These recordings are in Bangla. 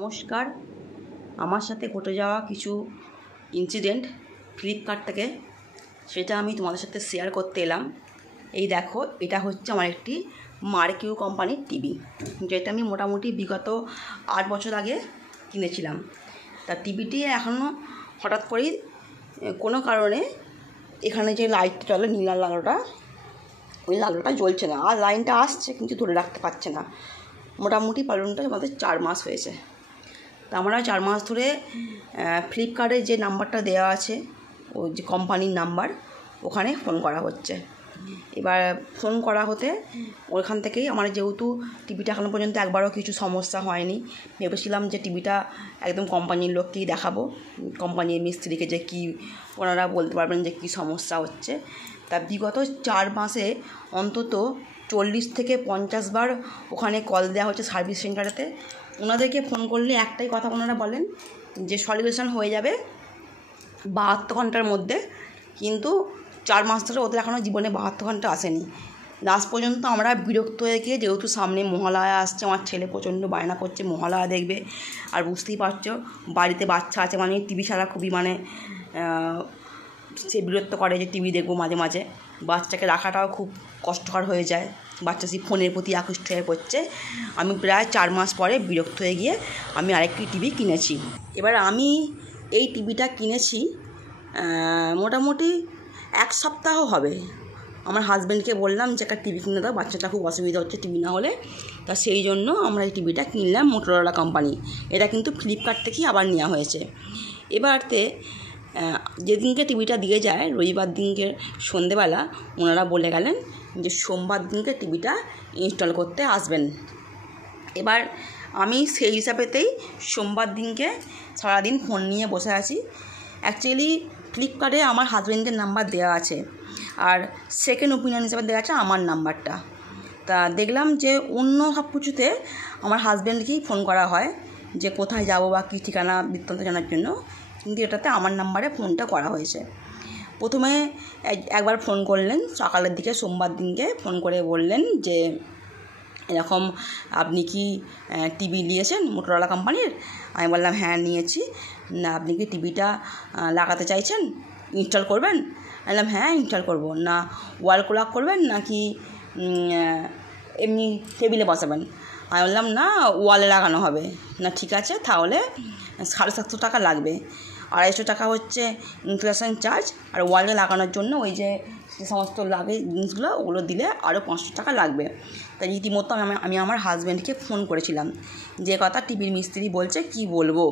নমস্কার। আমার সাথে ঘটে যাওয়া কিছু ইনসিডেন্ট ফ্লিপকার্ট থেকে, সেটা আমি তোমাদের সাথে শেয়ার করতে এলাম। এই দেখো, এটা হচ্ছে আমার একটি মার্কিউ কোম্পানির টিভি, যেটা আমি মোটামুটি বিগত 8 বছর আগে কিনেছিলাম। তা টিভিটি এখনও হঠাৎ করেই কোনো কারণে এখানে যে লাইটটা চলে নীল আলোটা, ওই আলোটা জ্বলছে না, আর লাইনটা আসছে কিন্তু ধরে রাখতে পারছে না। মোটামুটি পালনটা আমাদের 4 মাস হয়েছে। তা আমরা 4 মাস ধরে ফ্লিপকার্টে যে নাম্বারটা দেওয়া আছে, ওই যে কোম্পানির নাম্বার, ওখানে ফোন করা হচ্ছে। এবার ফোন করা হতে ওইখান থেকেই আমার, যেহেতু টিভিটা এখনো পর্যন্ত একবারও কিছু সমস্যা হয়নি, ভেবেছিলাম যে টিভিটা একদম কোম্পানির লোককেই দেখাবো, কোম্পানির মিস্ত্রিকে, যে কী ওনারা বলতে পারবেন যে কী সমস্যা হচ্ছে। তা বিগত 4 মাসে অন্তত 40 থেকে 50 বার ওখানে কল দেওয়া হচ্ছে সার্ভিস সেন্টারেতে। ওনাদেরকে ফোন করলে একটাই কথা ওনারা বলেন যে সলিউশন হয়ে যাবে 72 ঘন্টার মধ্যে, কিন্তু 4 মাস ধরে ওদের এখনও জীবনে 72 ঘন্টা আসেনি। লাস্ট পর্যন্ত আমরা বিরক্ত হয়ে গিয়ে, যেহেতু সামনে মহালয়া আসছে, আমার ছেলে প্রচণ্ড বায়না করছে মহালয়া দেখবে, আর বুঝতেই পারছো বাড়িতে বাচ্চা আছে মানে টিভি ছাড়া খুবই সে বিরক্ত করে যে টিভি দেখবো মাঝে মাঝে। বাচ্চাকে রাখাটাও খুব কষ্টকর হয়ে যায়, বাচ্চা সেই ফোনের প্রতি আকৃষ্ট হয়ে পড়ছে। আমি প্রায় 4 মাস পরে বিরক্ত হয়ে গিয়ে আমি আরেকটি টিভি কিনেছি। এবার আমি এই টিভিটা কিনেছি মোটামুটি 1 সপ্তাহ হবে। আমার হাজব্যান্ডকে বললাম যে একটা টিভি কিনে দাও, বাচ্চাটা খুব অসুবিধা হচ্ছে টিভি না হলে। তা সেই জন্য আমরা এই টিভিটা কিনলাম, মোটরোলা কোম্পানি। এটা কিন্তু ফ্লিপকার্ট থেকেই আবার নেওয়া হয়েছে। এবারতে যেদিনকে টিভিটা দিয়ে যায়, রবিবার দিনকে সন্ধেবেলা ওনারা বলে গেলেন যে সোমবার দিনকে টিভিটা ইনস্টল করতে আসবেন। এবার আমি সেই হিসাবেতেই সোমবার দিনকে সারাদিন ফোন নিয়ে বসে আছি। অ্যাকচুয়ালি ফ্লিপকার্টে আমার হাজব্যান্ডের নাম্বার দেওয়া আছে, আর সেকেন্ড ওপিনিয়ন হিসাবে দেওয়া আছে আমার নাম্বারটা। তা দেখলাম যে অন্য সব কিছুতে আমার হাজব্যান্ডকেই ফোন করা হয় যে কোথায় যাব বা কী ঠিকানা বৃত্তান্ত জানার জন্য, কিন্তু এটাতে আমার নাম্বারে ফোনটা করা হয়েছে। প্রথমে একবার ফোন করলেন সকালের দিকে, সোমবার দিনকে ফোন করে বললেন যে এরকম আপনি কি টিভি নিয়েছেন মোটরোলা কোম্পানির? আমি বললাম হ্যাঁ নিয়েছি। না আপনি কি টিভিটা লাগাতে চাইছেন, ইনস্টল করবেন? আমি বললাম হ্যাঁ ইনস্টল করব। না ওয়াল ক্লক করবেন নাকি এমনি টেবিলে বসাবেন? আমি বললাম না ওয়ালে লাগানো হবে। না ঠিক আছে, তাহলে 750 টাকা লাগবে। 250 টাকা হচ্ছে ইনস্টলেশন চার্জ, আর ওয়ালে লাগানোর জন্য ওই যে সমস্ত লাগে জিনিসগুলো, ওগুলো দিলে আরও 500 টাকা লাগবে। তাই রীতিমতো আমি আমার হাজব্যান্ডকে ফোন করেছিলাম যে কথা টিভির মিস্ত্রি বলছে কি বলবো।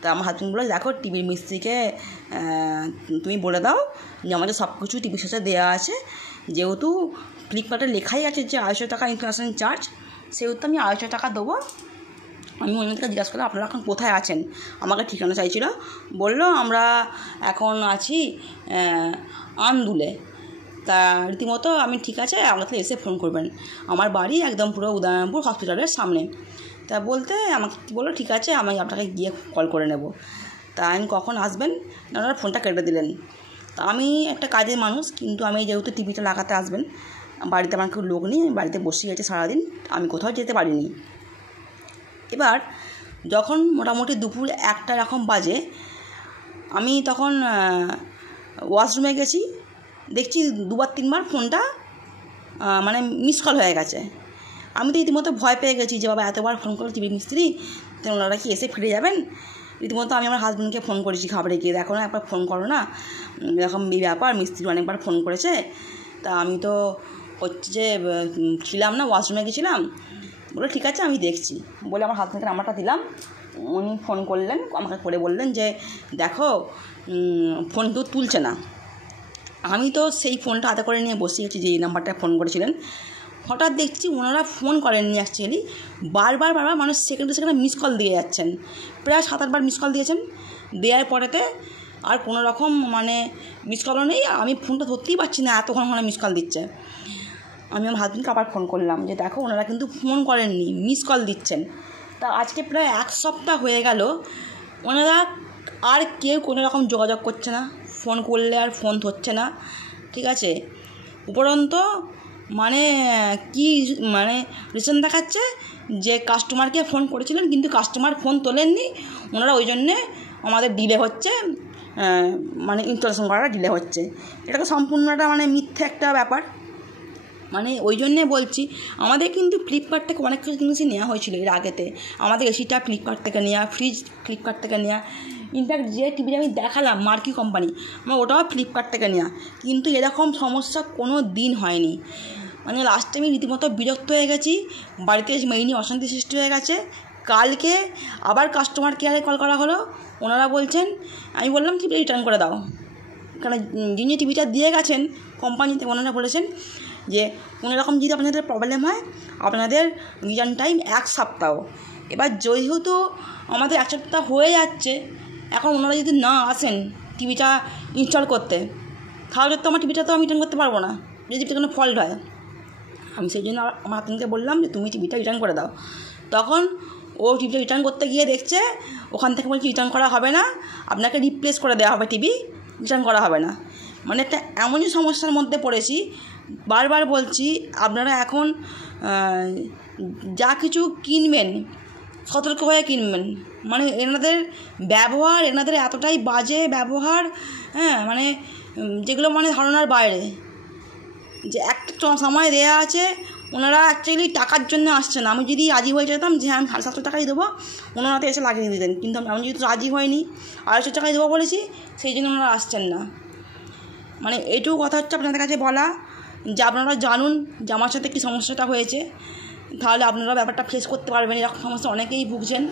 তা আমার হাজব্যান্ড বলে দেখো টিভির মিস্ত্রিকে তুমি বলে দাও যে আমাদের সব কিছু টিভির সাথে দেওয়া আছে, যেহেতু ফ্লিপকার্টে লেখাই আছে যে 250 টাকা ইনস্টলেশন চার্জ, সেহেতু আমি 250 টাকা দেবো। আমি ওনাদেরকে জিজ্ঞাসা করলাম আপনারা এখন কোথায় আছেন, আমাকে ঠিকানা চাইছিল। বললো আমরা এখন আছি আন্দুলে। তা রীতিমতো আমি ঠিক আছে আমাকে এসে ফোন করবেন, আমার বাড়ি একদম পুরো উদয়নপুর হসপিটালের সামনে। তা বলতে আমাকে বললো ঠিক আছে আমি আপনাকে গিয়ে কল করে নেব। তা আমি কখন আসবেন, ওনারা ফোনটা কেটে দিলেন। তা আমি একটা কাজের মানুষ, কিন্তু আমি যেহেতু টিভিটা লাগাতে আসবেন, বাড়িতে আমার কেউ লোক নেই, বাড়িতে বসেই আছে সারাদিন, আমি কোথাও যেতে পারিনি। এবার যখন মোটামুটি দুপুর 1টা এরকম বাজে, আমি তখন ওয়াশরুমে গেছি, দেখছি 2-3 বার ফোনটা মিস কল হয়ে গেছে। আমি তো রীতিমতো ভয় পেয়ে গেছি যে বাবা এতবার ফোন করলো টিভি মিস্ত্রি, তো ওনারা কি এসে ফিরে যাবেন। রীতিমতো আমি আমার হাজব্যান্ডকে ফোন করেছি খাবারে গিয়ে, দেখো না একবার ফোন করো না, এরকম এই ব্যাপার, মিস্ত্রি অনেকবার ফোন করেছে। তা আমি তো হচ্ছে যে ছিলাম না, ওয়াশরুমে গেছিলাম। বলে ঠিক আছে আমি দেখছি বলে আমার হাজব্যান্ডের নাম্বারটা দিলাম। উনি ফোন করলেন, আমাকে করে বললেন যে দেখো ফোন কেউ তুলছে না। আমি তো সেই ফোনটা হাতে করে নিয়ে বসে গেছি যে এই নাম্বারটা ফোন করেছিলেন। হঠাৎ দেখছি ওনারা ফোন করেননি, অ্যাকচুয়ালি বারবার মানুষ সেকেন্ডে মিস কল দিয়ে যাচ্ছেন, প্রায় 7-8 বার মিস কল দিয়েছেন। দেওয়ার পরেতে আর কোনো রকম মিস কলও নেই, আমি ফোনটা ধরতেই পারছি না, এতক্ষণ মিস কল দিচ্ছে। আমি আমার হাজব্যান্ডকে আবার ফোন করলাম যে দেখো ওনারা কিন্তু ফোন করেননি, মিস কল দিচ্ছেন। তা আজকে প্রায় 1 সপ্তাহ হয়ে গেল, ওনারা আর কেউ কোনো রকম যোগাযোগ করছে না, ফোন করলে আর ফোন ধরছে না, ঠিক আছে। উপরন্ত মানে কি মানে রিজন দেখাচ্ছে যে কাস্টমারকে ফোন করেছিলেন কিন্তু কাস্টমার ফোন তোলেননি, ওনারা ওই জন্যে আমাদের ডিলে হচ্ছে, মানে ইনস্টলেশন করাটা ডিলে হচ্ছে। এটা তো সম্পূর্ণটা মানে মিথ্যে একটা ব্যাপার। মানে ওই জন্যে বলছি, আমাদের কিন্তু ফ্লিপকার্ট থেকে অনেক কিছু জিনিসই নেওয়া হয়েছিল এর আগেতে। আমাদের এসিটা ফ্লিপকার্ট থেকে নেওয়া, ফ্রিজ ফ্লিপকার্ট থেকে নেওয়া, ইনফ্যাক্ট যে টিভিটা আমি দেখালাম মার্কি কোম্পানি, আমার ওটাও ফ্লিপকার্ট থেকে নেওয়া, কিন্তু এরকম সমস্যা কোনো দিন হয়নি। মানে লাস্টে আমি রীতিমতো বিরক্ত হয়ে গেছি, বাড়িতে মেইনই অশান্তি সৃষ্টি হয়ে গেছে। কালকে আবার কাস্টমার কেয়ারে কল করা হলো, ওনারা বলছেন, আমি বললাম টিভিটা রিটার্ন করে দাও, কারণ যিনি টিভিটা দিয়ে গেছেন কোম্পানিতে ওনারা বলেছেন যে কোনো রকম যদি আপনাদের প্রবলেম হয় আপনাদের রিটার্ন টাইম 1 সপ্তাহ। এবার যেহেতু আমাদের 1 সপ্তাহ হয়ে যাচ্ছে, এখন ওনারা যদি না আসেন টিভিটা ইনস্টল করতে, তাহলে তো আমার টিভিটা তো আমি রিটার্ন করতে পারবো না, যদি টিভিটা কোনো ফল্ট হয়। আমি সেই জন্য আমার হাতকে বললাম যে তুমি টিভিটা রিটার্ন করে দাও। তখন ও টিভিটা রিটার্ন করতে গিয়ে দেখছে ওখান থেকে বলছি রিটার্ন করা হবে না, আপনাকে রিপ্লেস করে দেওয়া হবে, টিভি রিটার্ন করা হবে না। মানে একটা এমনই সমস্যার মধ্যে পড়েছি। বারবার বলছি আপনারা এখন যা কিছু কিনবেন সতর্ক হয়ে কিনবেন। মানে এনাদের ব্যবহার, এনাদের এতটাই বাজে ব্যবহার, মানে যেগুলো মানে ধারণার বাইরে। যে একটা সময় দেওয়া আছে, ওনারা অ্যাকচুয়ালি টাকার জন্য আসছে না। আমি যদি রাজি হয়ে যেতাম যে আমি 750 টাকাই দেবো, ওনারা তো এসে লাগিয়ে দিতেন, কিন্তু আমি যেহেতু রাজি হয়নি, 250 টাকাই দেবো বলেছি, সেই জন্য ওনারা আসছেন না। মানে এইটুকু কথা হচ্ছে আপনাদের কাছে বলা, যে আপনারা জানুন যে আমার সাথে কী সমস্যাটা হয়েছে, তাহলে আপনারা ব্যাপারটা ফেস করতে পারবেন। এরকম সমস্যা অনেকেই ভুগছেন।